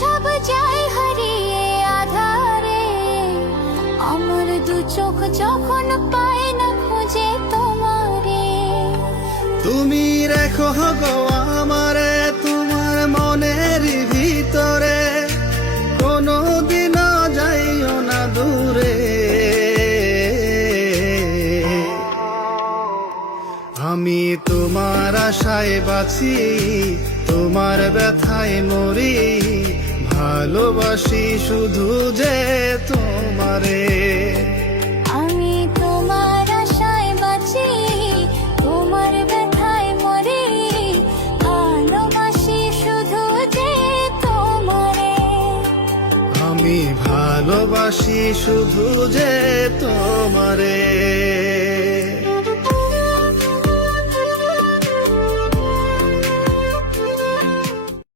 সব যায় হারিয়ে আধারে, আমার দু চোখ যখন পায় না খুঁজে তোমারে। তুমি রেখো গো আমারে তোমার মনের ভিতরে, কোনো দিনও যাইও না দূরে। আমি তোমার আশায় বাঁচি, তোমার ব্যথায় মরি, ভালোবাসি শুধু যে তোমারে। আমি তোমার আশায় বাঁচি, তোমার ব্যথায় মরি, ভালোবাসি শুধু যে তোমারে। আমি ভালোবাসি শুধু যে তোমারে।